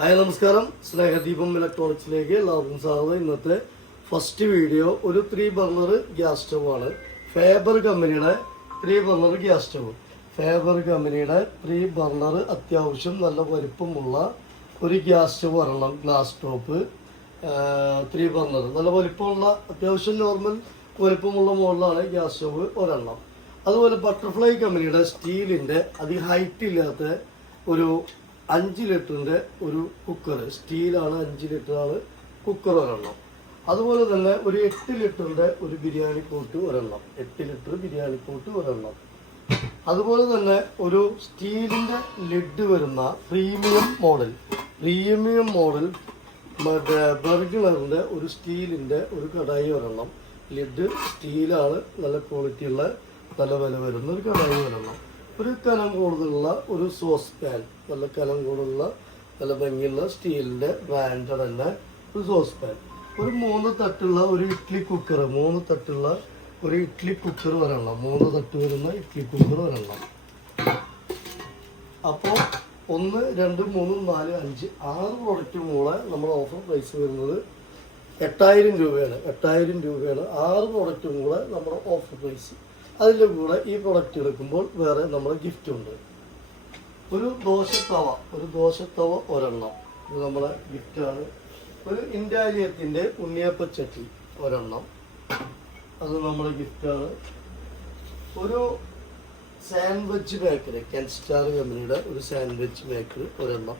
Hi നമസ്കാരം. സ്നേഹദീപം ഇലക്ട്രോണിക്സിലേക്ക് എല്ലാവർക്കും സ്വാഗതം. ഇന്നത്തെ ഫസ്റ്റ് വീഡിയോ ഒരു ത്രീ ബർണർ ഗ്യാസ് സ്റ്റവ് ആണ്. ഫേബർ കമ്പനിയുടെ three burner gas stove. Faber കമ്പനിയുടെ ത്രീ ബർണർ അത്യാവശ്യം നല്ല വലിപ്പമുള്ള ഒരു ഗ്യാസ് സ്റ്റവ് ഒരെണ്ണം ഗ്ലാസ് ടോപ്പ് ത്രീ ബർണർ നല്ല വലിപ്പമുള്ള അത്യാവശ്യം നോർമൽ വലിപ്പമുള്ള മോഡലാണ് ഗ്യാസ് സ്റ്റവ് ഒരെണ്ണം. അതുപോലെ ബട്ടർഫ്ലൈ കമ്പനിയുടെ സ്റ്റീലിന്റെ അധികം ഹൈറ്റ് ഇല്ലാത്ത ഒരു അഞ്ച് ലിറ്ററിന്റെ ഒരു കുക്കർ സ്റ്റീലാണ് അഞ്ച് ലിറ്ററാണ് കുക്കർ ഒരെണ്ണം. അതുപോലെ തന്നെ ഒരു എട്ട് ലിറ്ററിന്റെ ഒരു ബിരിയാണി പോട്ട് ഒരെണ്ണം. എട്ട് ലിറ്റർ ബിരിയാണി പോട്ട് ഒരെണ്ണം. അതുപോലെ തന്നെ ഒരു സ്റ്റീലിന്റെ ലിഡ് വരുന്ന പ്രീമിയം മോഡൽ. പ്രീമിയം മോഡൽ മറ്റേ ബർഗിളറിന്റെ ഒരു സ്റ്റീലിന്റെ ഒരു കടായി ഒരെണ്ണം. ലിഡ് സ്റ്റീലാണ് നല്ല ക്വാളിറ്റിയുള്ള നല്ല വില വരുന്ന ഒരു കടായി ഒരെണ്ണം. ഒരു കനം കൂടുതലുള്ള ഒരു സോസ് പാൻ നല്ല കനം കൂടുതലുള്ള നല്ല ഭംഗിയുള്ള സ്റ്റീലിന്റെ ബ്രാൻഡ് തന്നെ ഒരു സോസ് പാൻ ഒരു മൂന്ന് തട്ടുള്ള ഒരു ഇഡ്ഡലി കുക്കർ മൂന്ന് തട്ടുള്ള ഒരു ഇഡ്ഡലി കുക്കർ വരണം മൂന്ന് തട്ട് വരുന്ന ഇഡ്ഡലി കുക്കർ വരണം അപ്പോൾ ഒന്ന് രണ്ട് മൂന്ന് നാല് അഞ്ച് ആറ് പ്രൊഡക്റ്റും കൂടെ നമ്മുടെ ഓഫർ പ്രൈസ് വരുന്നത് എട്ടായിരം രൂപയാണ്. എട്ടായിരം രൂപയാണ്. ആറ് പ്രൊഡക്റ്റും കൂടെ നമ്മുടെ ഓഫർ പ്രൈസ് അതിന്റെ കൂടെ ഈ പ്രൊഡക്റ്റ് എടുക്കുമ്പോൾ വേറെ നമ്മൾ ഗിഫ്റ്റ് ഉണ്ട്. ഒരു ദോശത്തവ ഒരു ദോശത്തവ ഒരെണ്ണം. ഇത് നമ്മളെ ഗിഫ്റ്റാണ് ഒരു ഇൻഡാലിയത്തിന്റെ ഉണ്ണിയപ്പച്ചട്ടി ഒരെണ്ണം. അത് നമ്മുടെ ഗിഫ്റ്റാണ് ഒരു സാൻഡ്വിച്ച് ബേക്കറി കെൻസ്റ്റാർ കമ്പനിയുടെ ഒരു സാൻഡ്വിച്ച് മേക്കർ ഒരെണ്ണം.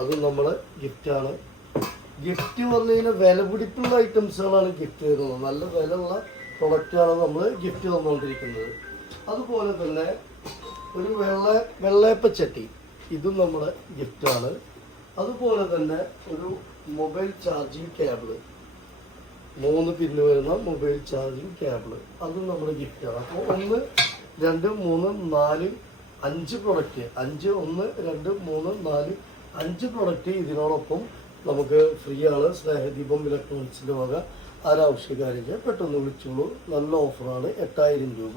അത് നമ്മളെ ഗിഫ്റ്റാണ് ഗിഫ്റ്റ് പറഞ്ഞു കഴിഞ്ഞാൽ വില പിടിപ്പുള്ള ഐറ്റംസുകളാണ് ഗിഫ്റ്റ് തരുന്നത് നല്ല വിലയുള്ള പ്രൊഡക്റ്റാണ് നമ്മൾ ഗിഫ്റ്റ് തന്നുകൊണ്ടിരിക്കുന്നത്. അതുപോലെ തന്നെ ഒരു വെള്ള വെള്ളയപ്പച്ചട്ടി ഇതും നമ്മുടെ ഗിഫ്റ്റാണ് അതുപോലെ തന്നെ ഒരു മൊബൈൽ ചാർജിങ് കേബിൾ മൂന്ന് പിന്ന് വരുന്ന മൊബൈൽ ചാർജിങ് കേബിൾ അതും നമ്മുടെ ഗിഫ്റ്റാണ് അപ്പോൾ ഒന്ന് രണ്ട് മൂന്ന് നാല് അഞ്ച് പ്രൊഡക്റ്റ് അഞ്ച് ഒന്ന് രണ്ട് മൂന്ന് നാല് അഞ്ച് പ്രൊഡക്റ്റ് ഇതിനോടൊപ്പം നമുക്ക് ഫ്രീ ആണ്. സ്നേഹദീപം ഇലക്ട്രോണിക്സിന്റെ വക. ആരാവശ്യക്കാരിക്ക് പെട്ടെന്ന് വിളിച്ചോളൂ. നല്ല ഓഫറാണ്. എട്ടായിരം രൂപ.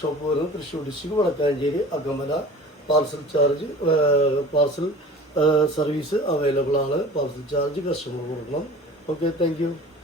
ഷോപ്പ് വരുന്നത് Thrissur district Vadakkanchery Akamala. Parcel charge parcel service available ആണ് പാർസൽ ചാർജ് കസ്റ്റമർ കൊടുക്കണം. Okay thank